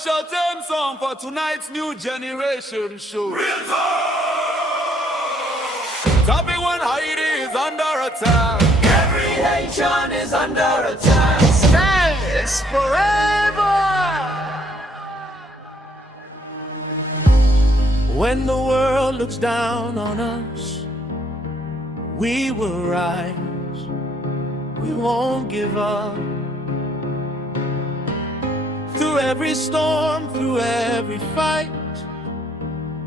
special theme song for tonight's new generation show. Real talk! Topic when Haiti is under attack. Every Haitian is under attack. Stays forever. When the world looks down on us, we will rise. We won't give up. Through every storm, through every fight,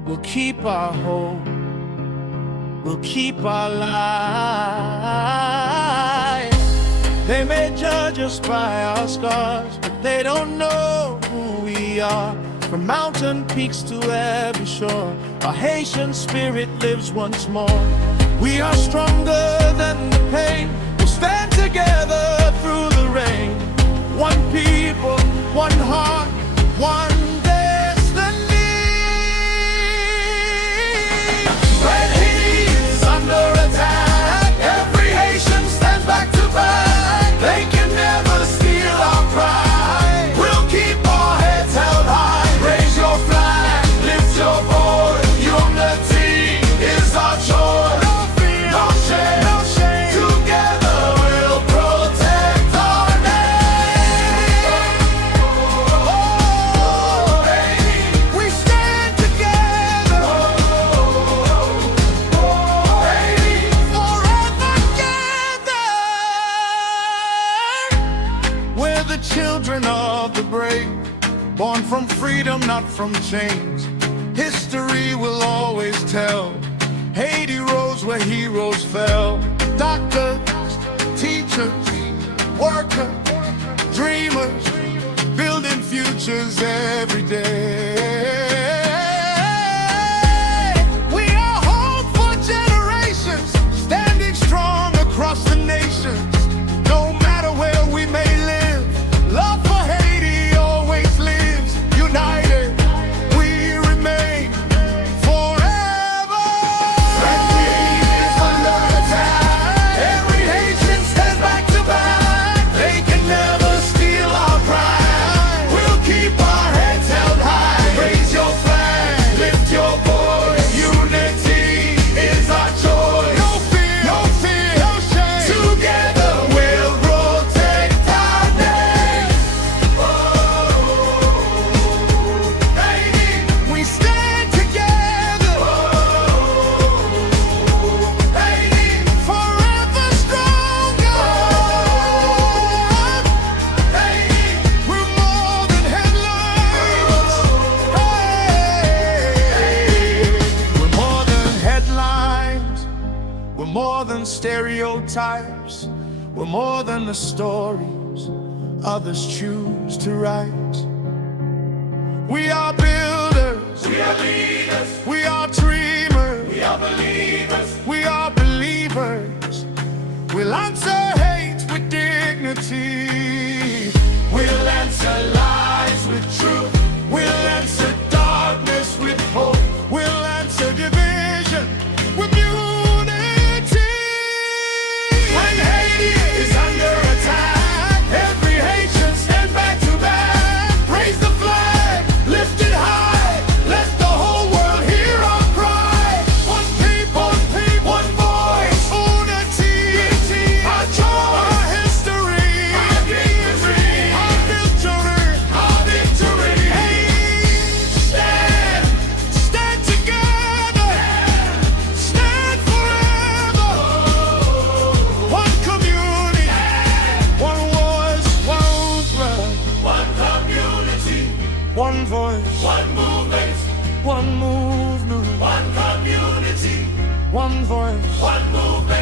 we'll keep our hope, we'll keep our light. They may judge us by our scars, but they don't know who we are. From mountain peaks to every shore, our Haitian spirit lives once more. We are stronger than the pain. We'll stand together through the rain. One people, one heart, one destiny. When Haiti is under attack, every Haitian stands back to back. They can never steal our pride. We'll keep our heads held high. Raise your flag, lift your voice. Unity is our choice. No fear, No shame, no shame. Together we'll protect our name. Oh, Haiti. We stand together, Haiti. forever together. We're the children of the brave, born from freedom, not from chains. History will always tell, Haiti rose where heroes fell. Doctors, teachers, workers, dreamers, building futures every day. We are hope for generations, standing strong across the nations. No matter where we may live, love for Haiti always lives. United, we remain forever. When Haiti is under attack, every Haitian stands back to back. They can never steal our pride. We'll keep our heads held high. Raise your flag, lift your voice. Unity is our choice. No fear, No fear, no shame. Together we'll protect our name. Oh, Haiti. We stand together, Haiti. forever stronger. Haiti. We're more than headlines. Hey. We're more than headlines. We're more than stereotypes. We're more than the stories others choose to write. We are builders. We are leaders. We are dreamers. We are believers. We are believers. We'll answer hate with dignity. We'll answer lies with truth. We'll answer darkness with hope. We'll answer division with unity. When Haiti is under attack, every Haitian stand back to back. Raise the flag, lift it high. Let the whole world hear our cry. One people, One voice, unity, our joy, our history, our victory, our victory. our victory. Hey, Stand, stand together, stand forever. One community, one voice, one breath, one community, one voice, one movement, one movement, one community, one voice. one movement.